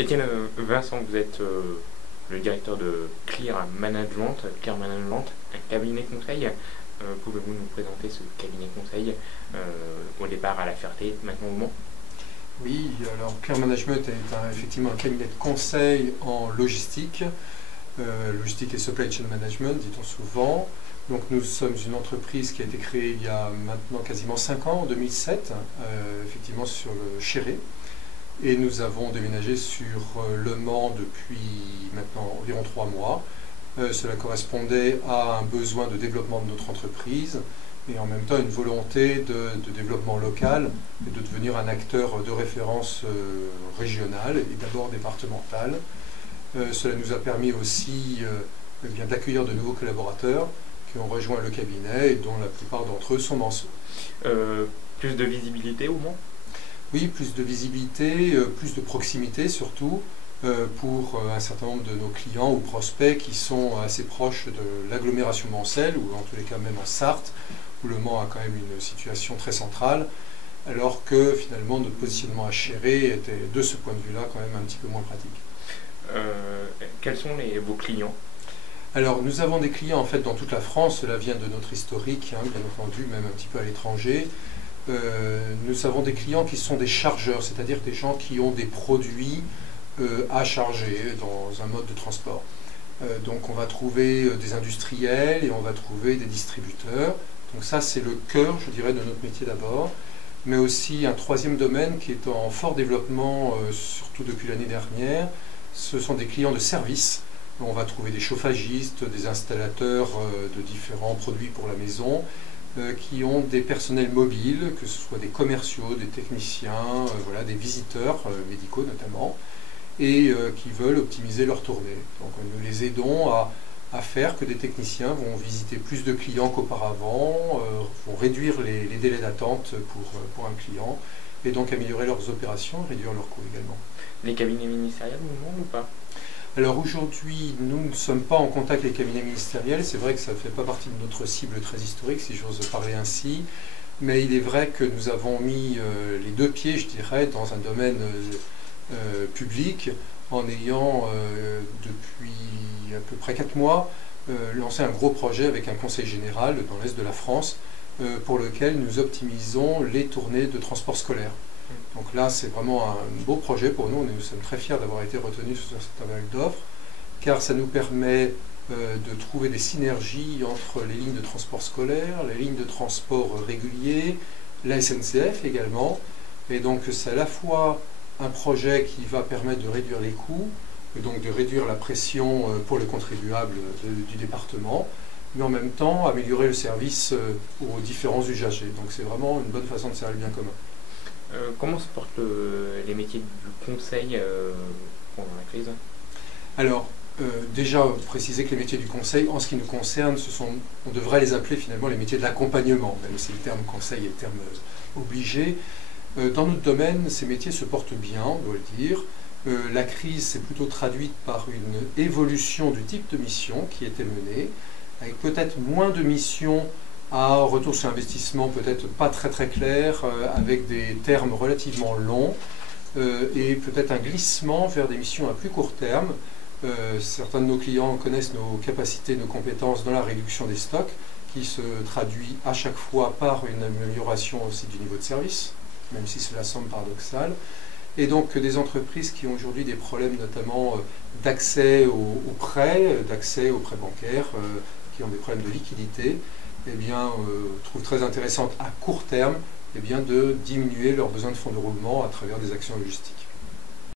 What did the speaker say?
Étienne, Vincent, vous êtes le directeur de Clear Management, un cabinet conseil. Pouvez-vous nous présenter ce cabinet conseil au départ à La Ferté, maintenant au Mans? Oui, alors Clear Management est effectivement un cabinet de conseil en logistique, logistique et supply chain management, dit-on souvent. Donc nous sommes une entreprise qui a été créée il y a maintenant quasiment 5 ans, en 2007, effectivement sur le Chéré. Et nous avons déménagé sur Le Mans depuis maintenant environ 3 mois. Cela correspondait à un besoin de développement de notre entreprise et en même temps une volonté de développement local et de devenir un acteur de référence régional et d'abord départemental. Cela nous a permis aussi d'accueillir de nouveaux collaborateurs qui ont rejoint le cabinet et dont la plupart d'entre eux sont manceaux. Plus de visibilité au Mans? Oui, plus de visibilité, plus de proximité surtout pour un certain nombre de nos clients ou prospects qui sont assez proches de l'agglomération mancelle ou en tous les cas même en Sarthe où le Mans a quand même une situation très centrale alors que finalement notre positionnement à Chéré était de ce point de vue-là quand même un petit peu moins pratique. Quels sont vos clients? Alors nous avons des clients en fait dans toute la France, cela vient de notre historique, bien entendu, même un petit peu à l'étranger. Nous avons des clients qui sont des chargeurs, c'est-à-dire des gens qui ont des produits à charger dans un mode de transport. Donc on va trouver des industriels et on va trouver des distributeurs. Donc ça c'est le cœur, je dirais, de notre métier d'abord. Mais aussi un troisième domaine qui est en fort développement, surtout depuis l'année dernière, ce sont des clients de service. On va trouver des chauffagistes, des installateurs de différents produits pour la maison, qui ont des personnels mobiles, que ce soit des commerciaux, des techniciens, voilà, des visiteurs médicaux notamment, et qui veulent optimiser leur tournée. Donc nous les aidons à faire que des techniciens vont visiter plus de clients qu'auparavant, vont réduire les délais d'attente pour un client, et donc améliorer leurs opérations, réduire leurs coûts également. Les cabinets ministériels nous demandent ou pas? Alors aujourd'hui, nous ne sommes pas en contact avec les cabinets ministériels, c'est vrai que ça ne fait pas partie de notre cible très historique, si j'ose parler ainsi, mais il est vrai que nous avons mis les deux pieds, je dirais, dans un domaine public, en ayant depuis à peu près 4 mois lancé un gros projet avec un conseil général dans l'Est de la France, pour lequel nous optimisons les tournées de transport scolaire. Donc là, c'est vraiment un beau projet pour nous. Nous sommes très fiers d'avoir été retenus sur cet appel d'offres, car ça nous permet de trouver des synergies entre les lignes de transport scolaire, les lignes de transport réguliers, la SNCF également. Et donc c'est à la fois un projet qui va permettre de réduire les coûts, et donc de réduire la pression pour les contribuables du département, mais en même temps améliorer le service aux différents usagers. Donc c'est vraiment une bonne façon de servir le bien commun. Comment se portent les métiers du conseil pendant la crise? Alors, déjà, préciser que les métiers du conseil, en ce qui nous concerne, on devrait les appeler finalement les métiers de l'accompagnement, même si le terme conseil est le terme obligé. Dans notre domaine, ces métiers se portent bien, on doit le dire. La crise s'est plutôt traduite par une évolution du type de mission qui était menée, avec peut-être moins de missions à retour sur investissement peut-être pas très très clair, avec des termes relativement longs, et peut-être un glissement vers des missions à plus court terme. Certains de nos clients connaissent nos capacités, nos compétences dans la réduction des stocks, qui se traduit à chaque fois par une amélioration aussi du niveau de service, même si cela semble paradoxal. Et donc des entreprises qui ont aujourd'hui des problèmes notamment d'accès aux prêts, d'accès aux prêts bancaires, qui ont des problèmes de liquidité, eh bien, trouvent très intéressante à court terme de diminuer leurs besoins de fonds de roulement à travers des actions logistiques.